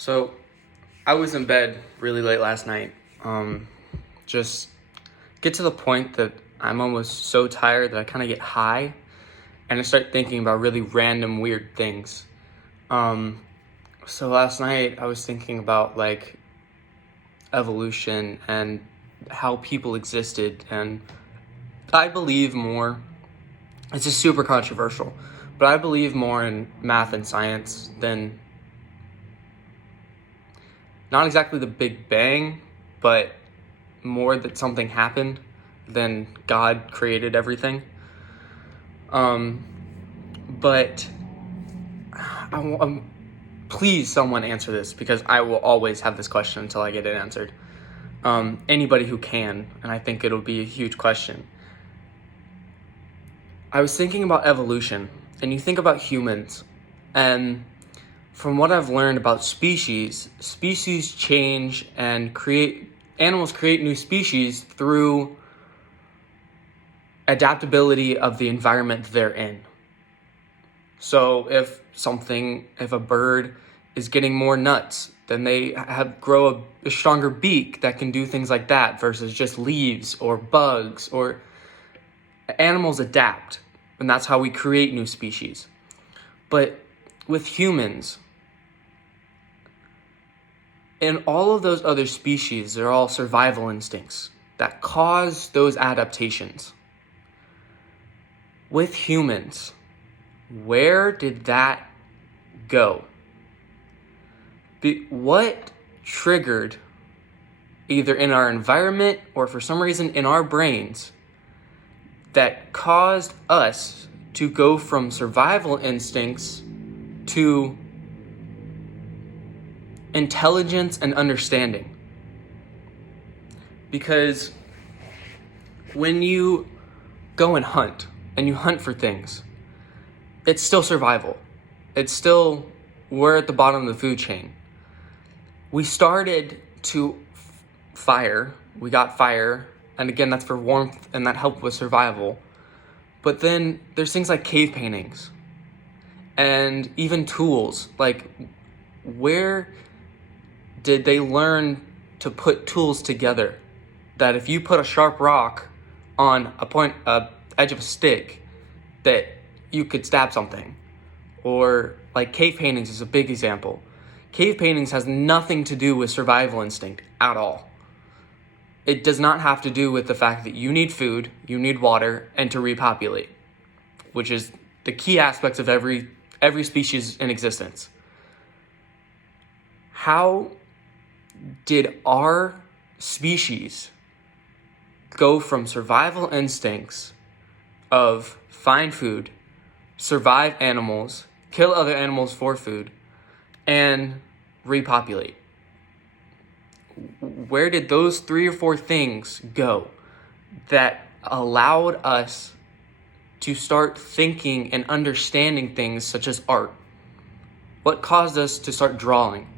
So I was in bed really late last night. Just get to the point that I'm almost so tired that I kind of get high and I start thinking about really random weird things. So last night I was thinking about like evolution and how people existed, and I believe more, it's just super controversial, but I believe more in math and science than not exactly the Big Bang, but more that something happened than God created everything. But please someone answer this, because I will always have this question until I get it answered. Anybody who can, and I think it'll be a huge question. I was thinking about evolution, and you think about humans, and from what I've learned about species change and animals create new species through adaptability of the environment they're in. So if a bird is getting more nuts, then they grow a stronger beak that can do things like that versus just leaves or bugs, or animals adapt, and that's how we create new species. But with humans, in all of those other species, they're all survival instincts that cause those adaptations. With humans, where did that go? What triggered, either in our environment or for some reason in our brains, that caused us to go from survival instincts to intelligence and understanding? Because when you go and hunt you hunt for things, it's still survival. It's still, we're at the bottom of the food chain. We started to fire. We got fire, and again, that's for warmth, and that helped with survival. But then there's things like cave paintings and even tools. Like, where did they learn to put tools together? That if you put a sharp rock on edge of a stick, that you could stab something. Or like cave paintings is a big example. Cave paintings has nothing to do with survival instinct at all. It does not have to do with the fact that you need food, you need water, and to repopulate, which is the key aspects of every species in existence. How did our species go from survival instincts of find food, survive animals, kill other animals for food, and repopulate? Where did those 3 or 4 things go that allowed us to start thinking and understanding things such as art? What caused us to start drawing?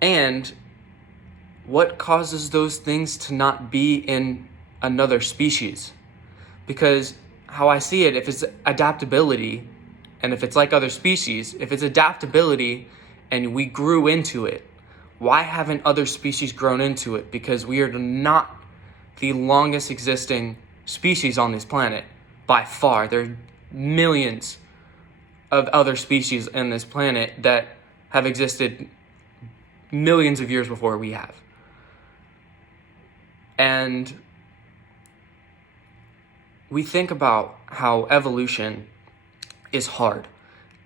And what causes those things to not be in another species? Because how I see it, if it's adaptability, and if it's like other species, if it's adaptability and we grew into it, why haven't other species grown into it? Because we are not the longest existing species on this planet by far. There are millions of other species on this planet that have existed millions of years before we have. And we think about how evolution is hard.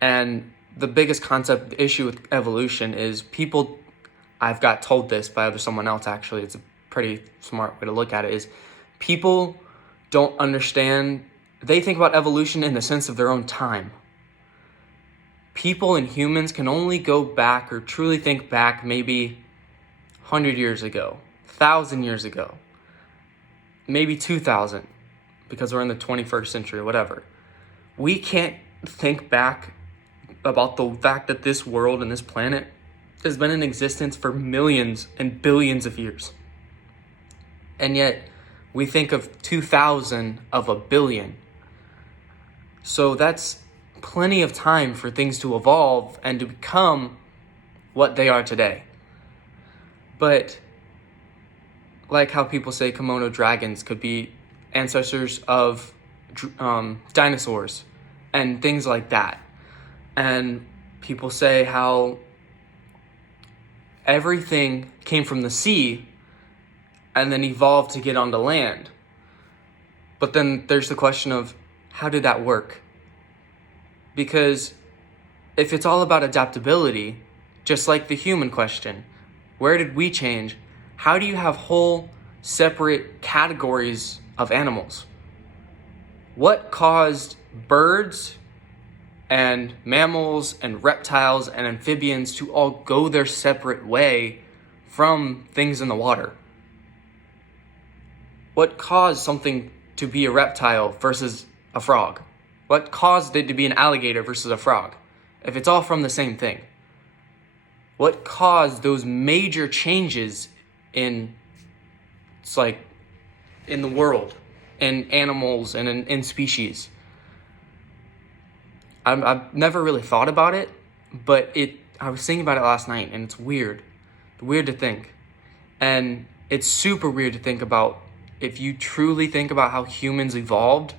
And the biggest issue with evolution is I've got told this by someone else actually, it's a pretty smart way to look at it, is people don't understand, they think about evolution in the sense of their own time. People and humans can only go back or truly think back maybe 100 years ago, 1,000 years ago, maybe 2,000, because we're in the 21st century or whatever. We can't think back about the fact that this world and this planet has been in existence for millions and billions of years. And yet, we think of 2,000 of a billion. So that's plenty of time for things to evolve and to become what they are today. But like how people say Komodo dragons could be ancestors of dinosaurs and things like that. And people say how everything came from the sea and then evolved to get onto land. But then there's the question of, how did that work? Because if it's all about adaptability, just like the human question, where did we change? How do you have whole separate categories of animals? What caused birds and mammals and reptiles and amphibians to all go their separate way from things in the water? What caused something to be a reptile versus a frog? What caused it to be an alligator versus a frog? If it's all from the same thing. What caused those major changes in the world, in animals and in species? I've never really thought about it, but I was thinking about it last night, and it's weird to think. And it's super weird to think about if you truly think about how humans evolved,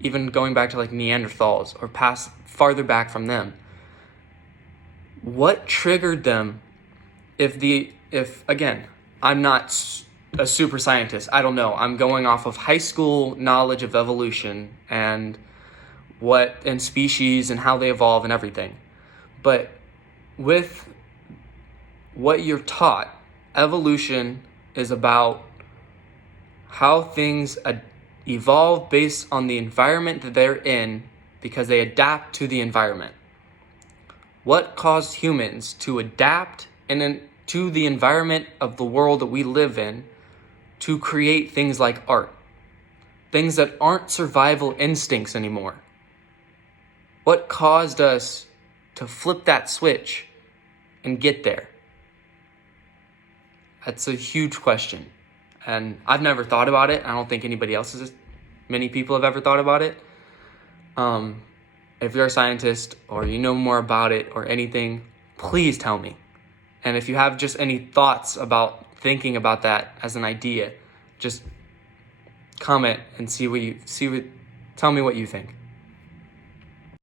even going back to like Neanderthals or farther back from them. What triggered them? If again, I'm not a super scientist, I don't know. I'm going off of high school knowledge of evolution and species and how they evolve and everything. But with what you're taught, evolution is about how things evolve based on the environment that they're in because they adapt to the environment. What caused humans to adapt to the environment of the world that we live in to create things like art? Things that aren't survival instincts anymore. What caused us to flip that switch and get there? That's a huge question. And I've never thought about it. I don't think many people have ever thought about it. If you're a scientist or you know more about it or anything, please tell me. And if you have just any thoughts about thinking about that as an idea, just comment and tell me what you think.